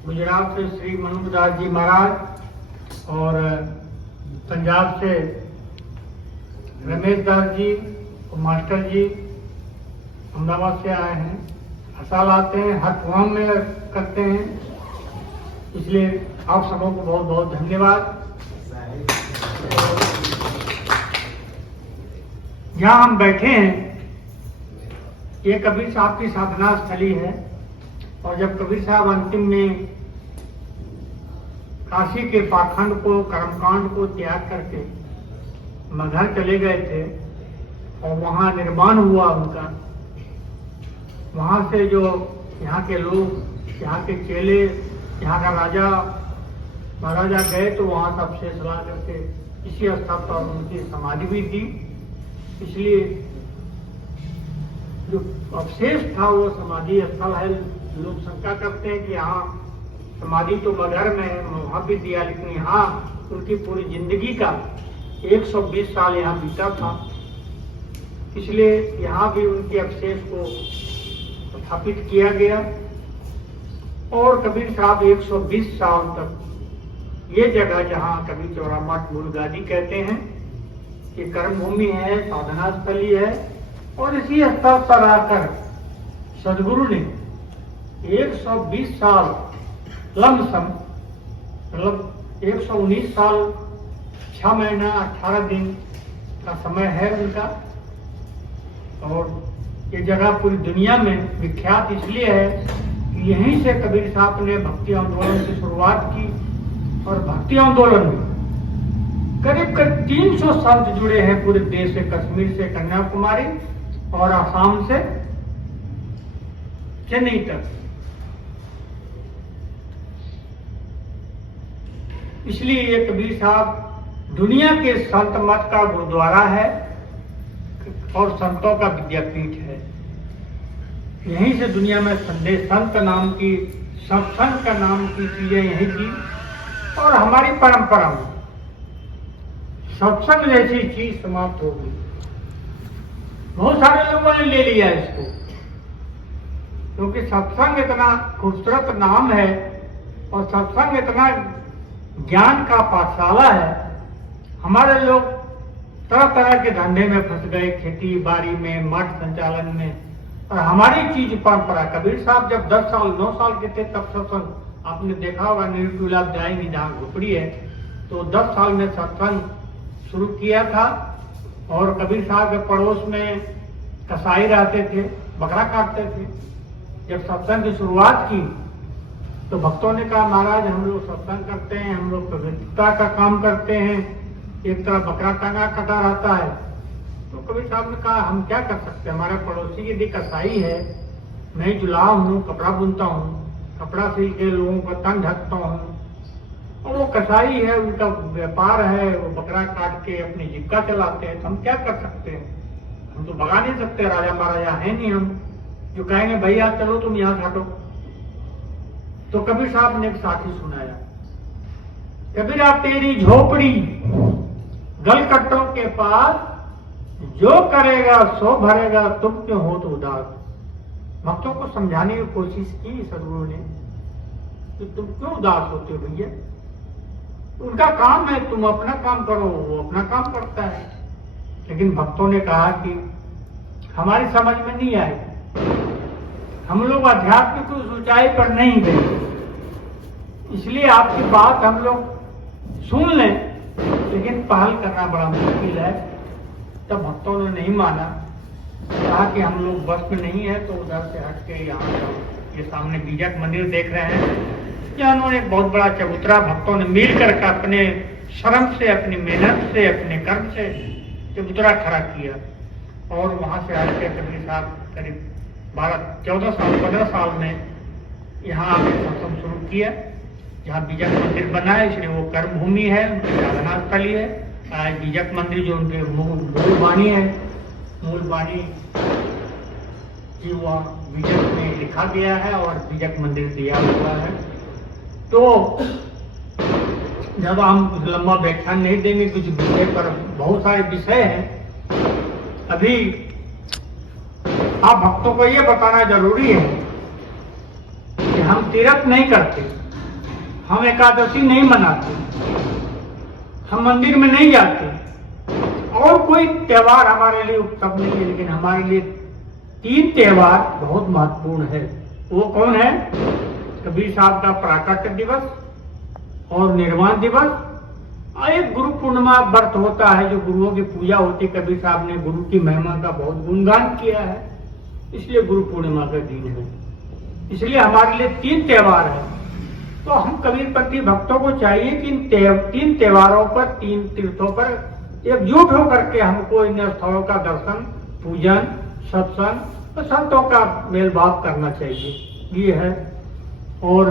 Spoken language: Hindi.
गुजरात से श्री मनोहरदास जी महाराज और पंजाब से रमेश दास जी और मास्टर जी अहमदाबाद से आए हैं। हर साल आते हैं, हर प्रोग्राम में करते हैं, इसलिए आप सबों को बहुत बहुत धन्यवाद। यहाँ हम बैठे हैं, ये कबीर साहब की साधना स्थली है और जब कबीर साहब अंतिम में काशी के पाखंड को, कर्मकांड को त्याग करके मगहर चले गए थे और वहाँ निर्माण हुआ उनका। वहाँ से जो यहाँ के लोग, यहाँ के चेले, यहाँ का राजा महाराजा गए तो वहाँ सबसे सलाह करके इसी स्थल पर उनकी समाधि भी थी। इसलिए जो अवशेष था वो समाधि स्थल है। लोग शंका करते हैं कि यहाँ समाधि तो मगहर में है, वहाँ भी दिया, लेकिन यहाँ उनकी पूरी जिंदगी का 120 साल यहाँ बीता था, इसलिए यहाँ भी उनके अवशेष को स्थापित किया गया। और कबीर साहब 120 साल तक ये जगह जहाँ कबीर चौरा मठ मूल गादी कहते हैं, ये कर्मभूमि है, साधना स्थली है। और इसी स्थल पर आकर सदगुरु ने 120 साल लमसम, मतलब 119 साल 6 महीना 18 दिन का समय है उनका। और ये जगह पूरी दुनिया में विख्यात इसलिए है कि यहीं से कबीर साहब ने भक्ति आंदोलन की शुरुआत की और भक्ति आंदोलन में करीब करीब 300 संत जुड़े हैं पूरे देश से, कश्मीर से कन्याकुमारी और आसाम से चेन्नई तक। इसलिए ये कबीर साहब दुनिया के संत मत का गुरुद्वारा है और संतों का विद्यापीठ है। यहीं से दुनिया में संदेश, संत नाम की, सत्संग का नाम की चीजें यही थी। और हमारी परंपरा में सत्संग जैसी चीज समाप्त हो गई। बहुत सारे लोगों ने ले लिया इसको, क्योंकि सत्संग इतना खूबसूरत नाम है और सत्संग इतना ज्ञान का पाठशाला है। हमारे लोग तरह तरह के धंधे में फंस गए, खेती बाड़ी में, मठ संचालन में। और हमारी चीज परंपरा, कबीर साहब जब 10 साल 9 साल के थे तब सत्संग, आपने देखा होगा नीलटूला आप जाएंगे जहाँ झोपड़ी है, तो 10 साल में सत्संग शुरू किया था। और कबीर साहब के पड़ोस में कसाई रहते थे, बकरा काटते थे। जब सत्संग की शुरुआत की तो भक्तों ने कहा, महाराज हम लोग सत्संग करते हैं, हम लोग पवित्रता का काम करते हैं, एक तरफ बकरा टंगा कटा रहता है। तो कबीर साहब ने कहा, हम क्या कर सकते हैं, हमारा पड़ोसी यदि कसाई है, मैं जुलाह हूँ, कपड़ा बुनता हूँ, कपड़ा सिल के लोगों का तन ढकता हूँ, और वो कसाई है, उनका व्यापार है, वो बकरा काट के अपनी जीविका चलाते हैं, तो हम क्या कर सकते हैं, हम तो भगा नहीं सकते, राजा महाराजा है नहीं हम जो कहेंगे भैया चलो तुम यहाँ काटो। तो कबीर साहब ने एक साथी सुनाया, कबीरा तेरी झोपड़ी गलकट्टों के पास, जो करेगा सो भरेगा, तुम क्यों हो तो उदास। भक्तों को समझाने की कोशिश की सदगुरु ने कि तुम क्यों उदास होते हो भैया, उनका काम है, तुम अपना काम करो, वो अपना काम करता है। लेकिन भक्तों ने कहा कि हमारी समझ में नहीं आई, हम लोग आध्यात्मिक की ऊंचाई पर नहीं गए, इसलिए आपकी बात हम लोग सुन लें लेकिन पहल करना बड़ा मुश्किल है। तब भक्तों ने नहीं माना, कहा कि हम लोग बस में नहीं है तो उधर से हट के यहाँ ये सामने बीजक मंदिर देख रहे हैं, यहाँ उन्होंने एक बहुत बड़ा चबूतरा भक्तों ने मिल करके अपने श्रम से, अपनी मेहनत से, अपने कर्म से चबूतरा खड़ा किया। और वहाँ से हट के कबीर साहब करीब 12-14 साल 15 साल में यहाँ आके सत्संग शुरू किया। जहाँ बीजक मंदिर बना है, इसलिए वो कर्म भूमि है, उनकी साधना स्थली है। आज बीजक मंदिर जो उनके मूल वाणी है, मूल वाणी जी वहाँ बीजक में लिखा गया है और बीजक मंदिर दिया हुआ है। तो जब हम लंबा व्याख्यान नहीं देंगे, कुछ विषय पर बहुत सारे विषय हैं, अभी आप भक्तों को ये बताना जरूरी है कि हम तीर्थ नहीं करते, हम एकादशी नहीं मनाते, हम मंदिर में नहीं जाते, और कोई त्योहार हमारे लिए उत्सव नहीं है, लेकिन हमारे लिए 3 त्योहार बहुत महत्वपूर्ण है। वो कौन है? कबीर साहब का प्राकट्य दिवस और निर्वाण दिवस, और एक गुरु पूर्णिमा व्रत होता है जो गुरुओं की पूजा होती है। कबीर साहब ने गुरु की महिमा का बहुत गुणगान किया है, इसलिए गुरु पूर्णिमा का दिन है। इसलिए हमारे लिए 3 त्योहार है। तो हम कबीरपंथी भक्तों को चाहिए कि इन 3 त्योहारों पर, 3 तीर्थों पर एकजुट होकर के हमको इन स्थलों का दर्शन, पूजन, सत्संग और संतों का मेल भाव करना चाहिए। ये है। और